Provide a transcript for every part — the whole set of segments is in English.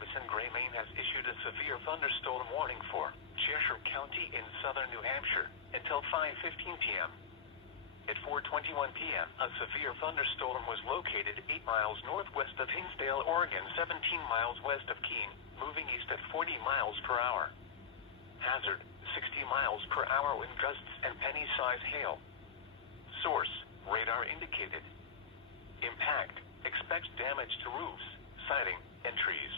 Service in Gray, Maine has issued a severe thunderstorm warning for Cheshire County in southern New Hampshire until 5:15 p.m. At 4:21 p.m., a severe thunderstorm was located 8 miles northwest of Hinsdale, Oregon, 17 miles west of Keene, moving east at 40 miles per hour. Hazard, 60 miles per hour wind gusts and penny-size hail. Source, radar indicated. Impact, expect damage to roofs, siding, and trees.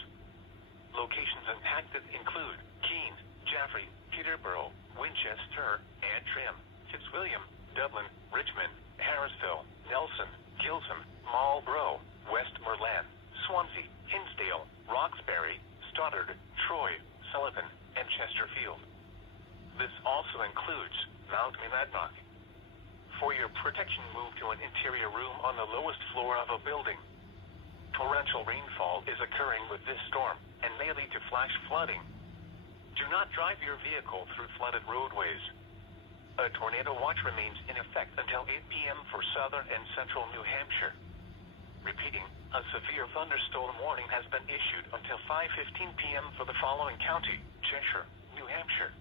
Locations impacted include Keene, Jaffrey, Peterborough, Winchester, Antrim, Fitzwilliam, Dublin, Richmond, Harrisville, Nelson, Gilsum, Marlborough, Westmoreland, Swansea, Hinsdale, Roxbury, Stoddard, Troy, Sullivan, and Chesterfield. This also includes Mount Monadnock. For your protection, move to an interior room on the lowest floor of a building. Torrential rainfall is occurring with this storm and may lead to flash flooding. Do not drive your vehicle through flooded roadways. A tornado watch remains in effect until 8 p.m. for southern and central New Hampshire. Repeating, a severe thunderstorm warning has been issued until 5:15 p.m. for the following county: Cheshire, New Hampshire.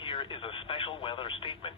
Here is a special weather statement.